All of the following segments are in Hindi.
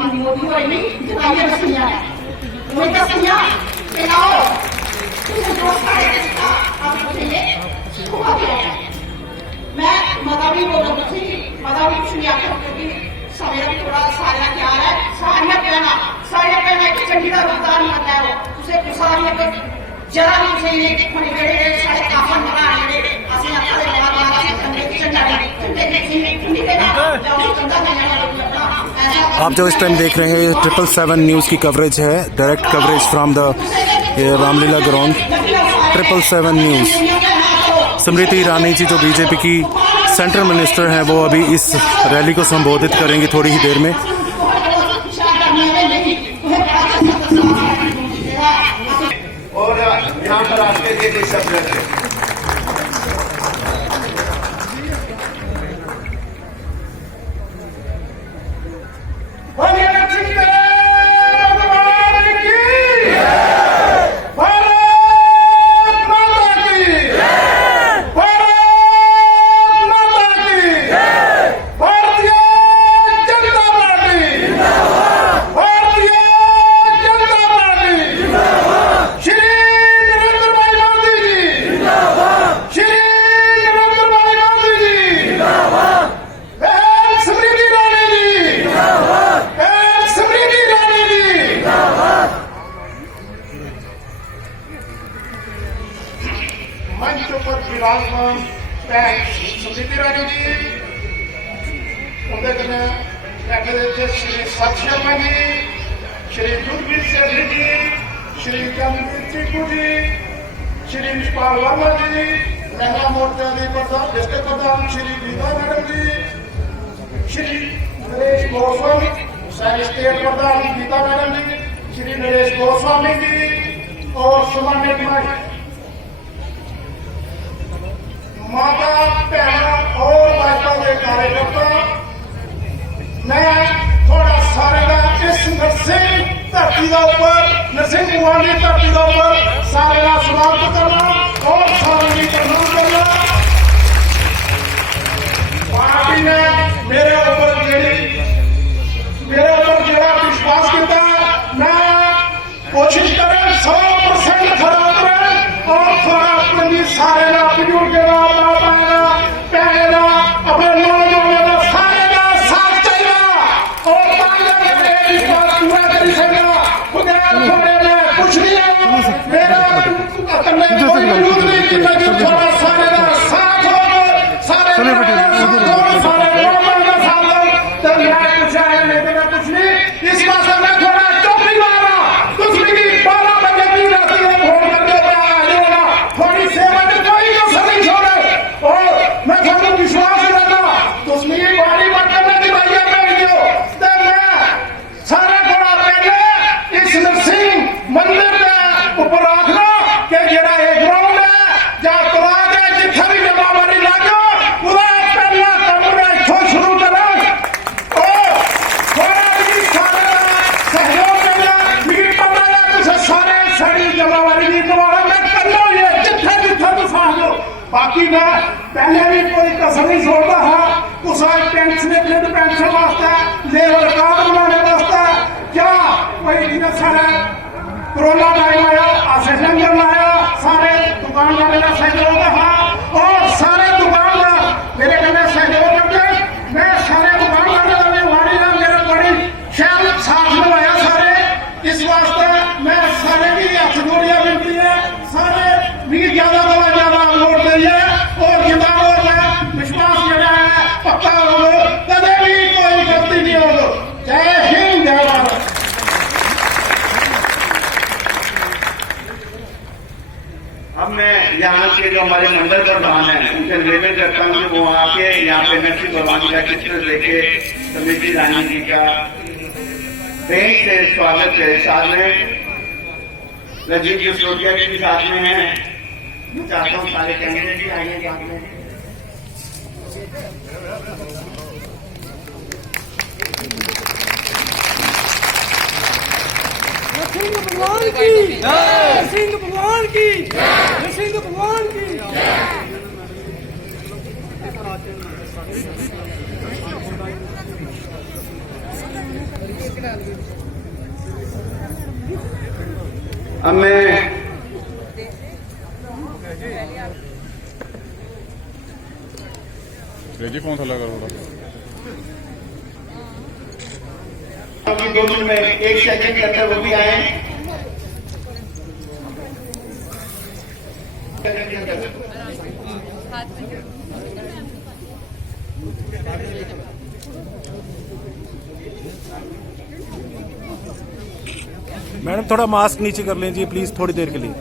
हमारी मोदी और नहीं जिताइए रसिया वही रसिया चलाओ मैं मदावी बोल रही थी मदावी कुछ नहीं आकर क्योंकि समय भी थोड़ा सारा क्या है सारिया कहना कि चंडीगढ़ रुकदार नहीं आता है उसे सारिया को जरा भी उसे ये देखने गए सारे काफन बना रहे असली अपने लगा से ठंडे चंडा आप जो इस टाइम देख रहे हैं 777 न्यूज़ की कवरेज है, direct coverage from the Ramlila ground. 777 news. Smriti Irani ji जो बीजेपी की सेंट्रल मिनिस्टर हैं वो अभी इस रैली को संबोधित करेंगी थोड़ी ही देर में। और यहाँ पर आपके लिए शब्द है मंच पर विराजमान स्मृति ईरानी जी उनके कन्नै बैठे थे श्री सत शर्मा जी, श्री दुर्गीत सेठी जी, श्री चंद्रजीत चिक्कू जी, श्री विशपाल वर्मा जी, महिला मोर्चा के प्रधान डिस्ट्रिक्ट प्रधान श्री गीता मैडम जी, श्री नरेश गोस्वामी स्टेट प्रधान गीता मैडम जी, श्री नरेश गोस्वामी जी और सम्मानित माता भैन और भाजपा के कार्यकर्ता, मैं थोड़ा सारे का इस नरसिंह धरती का ऊपर नरसिंह भगवान की धरती का ऊपर सारे का समाप्त करना और सारे की प्रणाम करना। पार्टी ने मेरे ऊपर जेड़ा विश्वास किया, मैं कोशिश करें 100% खड़ा करें और थोड़ा अपनी सारे का बुजुर्ग के बाकी मैं पहले भी कोई कसर नहीं छोड़ता है उस पेंशन वास्ते लेबर कार्ड बनाने वास्ते क्या कोई सारा कोरोना टाइम आया लंगर आया सारे दुकानदार का सहयोग है और सारे दुकानदार मेरे कहने सहयोग करके मैं सारे दुकानदार वाड़ी का मेरा बड़ी शहर साथ लगाया सारे इस वास्ते मैं सारे की हथ जोड़िया मिलती है सारे भी ज्यादा वोट दिए और जिताओ विश्वास जरा है पक्का होगा कदे भी कोई गलती नहीं होगा। जय हिंद जय भारत। अब मैं यहाँ के जो हमारे मंडल प्रधान हैं उनसे निवेदन करता हूँ कि वो आके यहाँ पे नरसिंह भगवान का चित्र लेके स्मृति ईरानी जी का प्रेम से स्वागत है। साथ में राजीव जसरोटिया जी भी साथ में हैं। मैं चाहता हूँ सारे कैंडिडेट भी आइए साथ में। नरसिंह भगवान की नरसिंह भगवान की नरसिंह भगवान की अब मैं जी फोन थला करो थोड़ा। अभी 2 मिनट में 1 सेकंड के अंदर वो भी आए। मैडम थोड़ा मास्क नीचे कर लीजिए प्लीज, थोड़ी देर के लिए।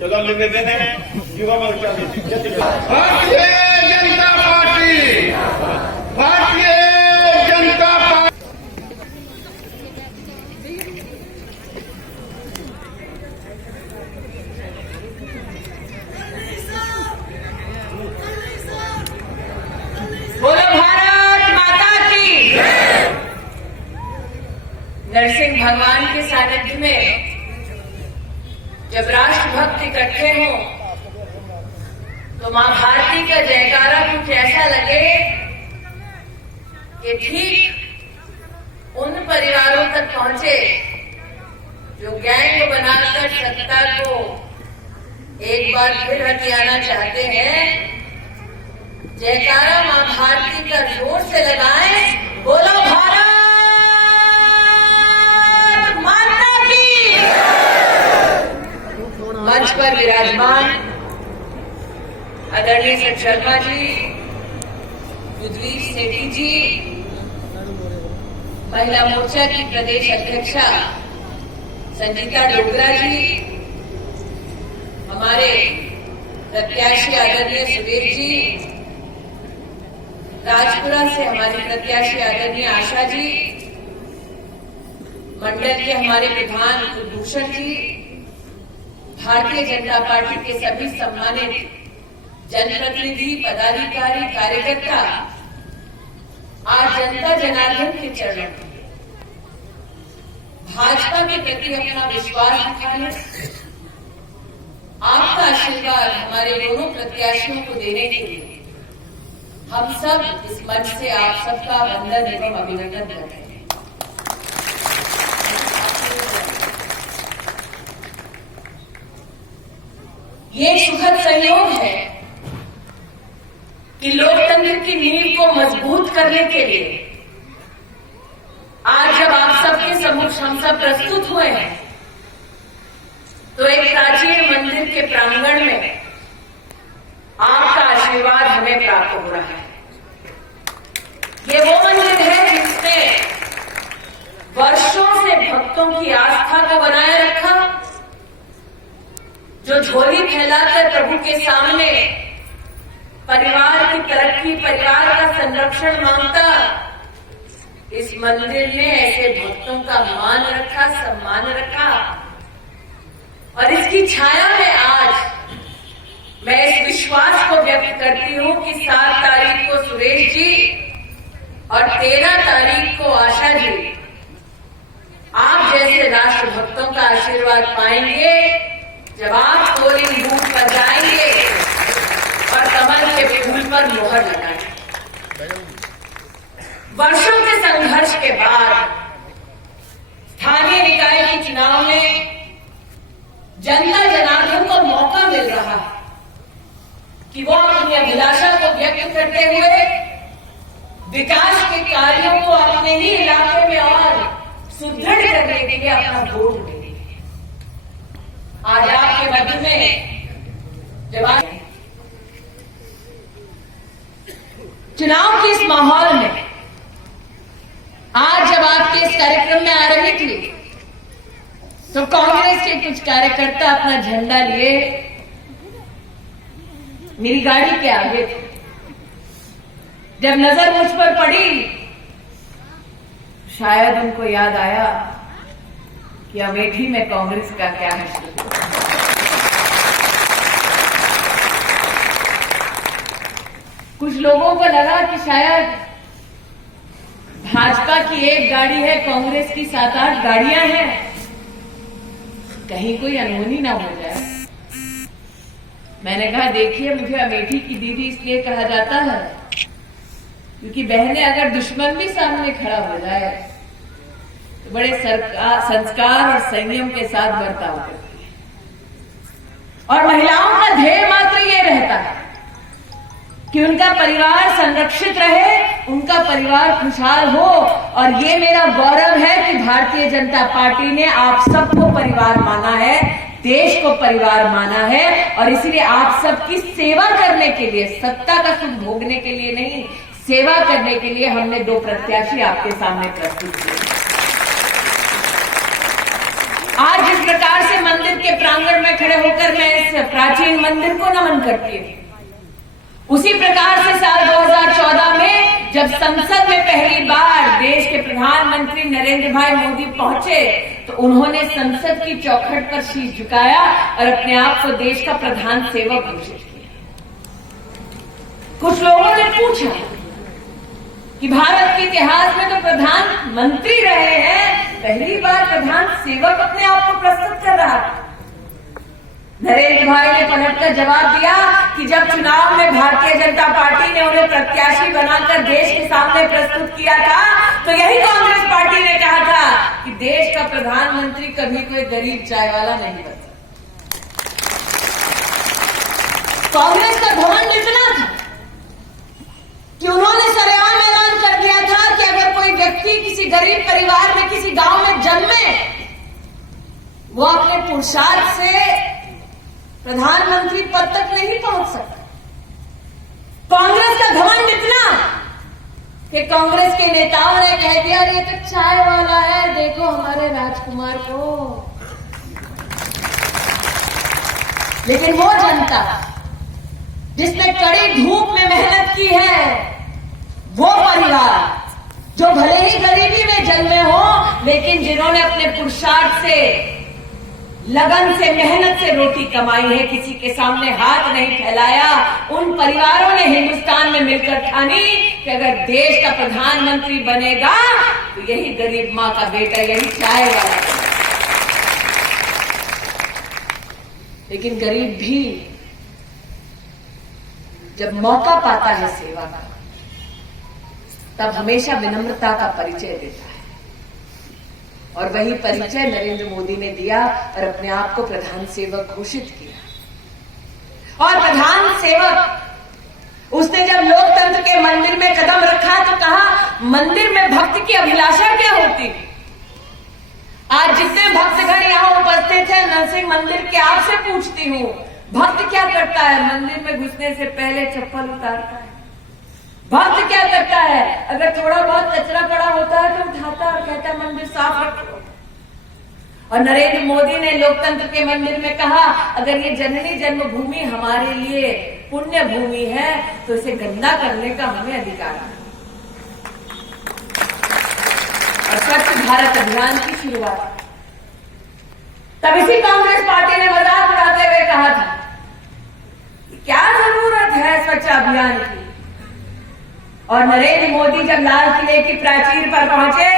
चलो ले लेते हैं युवा मोर्चा भारतीय जनता पार्टी, भारतीय जनता पार्टी। बोलो भारत माता की। नरसिंह भगवान के सानिध्य में जब राष्ट्रभक्त इकट्ठे हों तो मां भारती का जयकारा कुछ ऐसा लगे कि ठीक उन परिवारों तक पहुंचे जो गैंग बनाकर सत्ता को एक बार फिर हथियाना चाहते हैं। जयकारा मां भारती का जोर से लगाएं। बोलो भारत माता की। मंच पर विराजमान आदरणीय सर शर्मा जी, युद्धवीर सेठी जी, महिला मोर्चा की प्रदेश अध्यक्षा संजीता डोगरा जी, हमारे प्रत्याशी आदरणीय सुबेर जी, राजपुरा से हमारी प्रत्याशी आदरणीय आशा जी, मंडल के हमारे प्रधान कुलभूषण जी, भारतीय जनता पार्टी के सभी सम्मानित जनप्रतिनिधि, पदाधिकारी, कार्यकर्ता, आज जनता जनार्दन के चरणों में भाजपा के प्रति अपना विश्वास दिखाने, आपका आशीर्वाद हमारे दोनों प्रत्याशियों को देने के लिए हम सब इस मंच से आप सबका वंदन एवं अभिनंदन करते हैं। ये सुखद संयोग है कि लोकतंत्र की नींव को मजबूत करने के लिए आज जब आप सबके सम्मुख हम सब प्रस्तुत हुए हैं तो एक प्राचीन मंदिर के प्रांगण में आपका आशीर्वाद हमें प्राप्त हो रहा है। ये वो मंदिर है जिसने वर्षों से भक्तों की आस्था को बनाए रखा, जो झोली फैलाकर प्रभु के सामने परिवार की तरक्की, परिवार का संरक्षण मांगता। इस मंदिर ने ऐसे भक्तों का मान रखा, सम्मान रखा और इसकी छाया में आज मैं इस विश्वास को व्यक्त करती हूं कि 7 तारीख को सुरेश जी और 13 तारीख को आशा जी आप जैसे राष्ट्रभक्तों का आशीर्वाद पाएंगे जब आप पोलिंग बूथ पर जाएंगे और कमल के फूल पर मोहर लगाएंगे। वर्षों के संघर्ष के बाद स्थानीय निकाय के चुनाव में जनता जनार्दन को मौका मिल रहा है कि वो अपनी अभिलाषा को व्यक्त करते हुए विकास के कार्यों को अपने ही इलाके में और सुदृढ़ करने के लिए अपना वोट दें। आज आपके मध्य में जब चुनाव के इस माहौल में आज जब आपके इस कार्यक्रम में आ रही थी तो कांग्रेस के कुछ कार्यकर्ता अपना झंडा लिए मेरी गाड़ी के आगे थे। जब नजर मुझ पर पड़ी शायद उनको याद आया कि अमेठी में कांग्रेस का क्या है। कुछ लोगों को लगा कि शायद भाजपा की एक गाड़ी है, कांग्रेस की 7-8 गाड़ियां हैं, कहीं कोई अनहोनी ना हो जाए। मैंने कहा देखिए, मुझे अमेठी की दीदी इसलिए कहा जाता है क्योंकि बहनें अगर दुश्मन भी सामने खड़ा हो जाए तो बड़े संस्कार और संयम के साथ बर्ताव करती है। और महिलाओं का ध्येय मात्र ये रहता है कि उनका परिवार संरक्षित रहे, उनका परिवार खुशहाल हो। और ये मेरा गौरव है कि भारतीय जनता पार्टी ने आप सबको परिवार माना है, देश को परिवार माना है। और इसीलिए आप सबकी सेवा करने के लिए, सत्ता का सुख भोगने के लिए नहीं, सेवा करने के लिए हमने 2 प्रत्याशी आपके सामने प्रस्तुत किए। आज जिस प्रकार से मंदिर के प्रांगण में खड़े होकर मैं इस प्राचीन मंदिर को नमन करती हूँ, उसी प्रकार से साल 2014 में जब संसद में पहली बार देश के प्रधानमंत्री नरेंद्र भाई मोदी पहुंचे तो उन्होंने संसद की चौखट पर शीश झुकाया और अपने आप को देश का प्रधान सेवक घोषित किया। कुछ लोगों ने पूछा कि भारत के इतिहास में तो प्रधानमंत्री रहे हैं, पहली बार प्रधान सेवक अपने आप को प्रस्तुत कर रहा है। नरेंद्र भाई ने पलटकर जवाब दिया कि जब चुनाव में भारतीय जनता पार्टी ने उन्हें प्रत्याशी बनाकर देश के सामने प्रस्तुत किया था तो यही कांग्रेस पार्टी ने कहा था कि देश का प्रधानमंत्री कभी कोई गरीब चाय वाला नहीं बन सकता। कांग्रेस का घमंड इतना था कि उन्होंने सरेआम ऐलान कर दिया था कि अगर कोई व्यक्ति किसी गरीब परिवार में, किसी गांव में जन्मे, वो अपने पुरुषार्थ से प्रधानमंत्री पद तक नहीं पहुंच सकता। कांग्रेस का घमंड इतना कि कांग्रेस के नेताओं ने कह दिया ये तो चाय वाला है, देखो हमारे राजकुमार को। लेकिन वो जनता जिसने कड़ी धूप में मेहनत की है, वो परिवार जो भले ही गरीबी में जन्मे हो लेकिन जिन्होंने अपने पुरुषार्थ से, लगन से, मेहनत से रोटी कमाई है, किसी के सामने हाथ नहीं फैलाया, उन परिवारों ने हिंदुस्तान में मिलकर ठानी कि अगर देश का प्रधानमंत्री बनेगा तो यही गरीब माँ का बेटा, यही चाय वाला। लेकिन गरीब भी जब मौका पाता है सेवा का, तब हमेशा विनम्रता का परिचय देता है। और वही परिचय नरेंद्र मोदी ने दिया और अपने आप को प्रधान सेवक घोषित किया। और प्रधान सेवक उसने जब लोकतंत्र के मंदिर में कदम रखा तो कहा मंदिर में भक्त की अभिलाषा क्या होती। आज जितने भक्तगण यहाँ उपस्थित हैं, नरसिंह मंदिर के आपसे पूछती हूँ, भक्त क्या करता है? मंदिर में घुसने से पहले चप्पल उतारता है। भक्त क्या करता है? अगर थोड़ा बहुत कचरा पड़ा होता है तो उठाता और कहता है मंदिर साफ रखो। और नरेंद्र मोदी ने लोकतंत्र के मंदिर में कहा अगर ये जननी जन्मभूमि हमारे लिए पुण्य भूमि है तो इसे गंदा करने का हमें अधिकार है। और स्वच्छ भारत अभियान की शुरुआत तब इसी कांग्रेस पार्टी ने मजाक उड़ाते हुए कहा था क्या जरूरत है स्वच्छ अभियान की। और नरेंद्र मोदी जब लाल किले की प्राचीर पर पहुंचे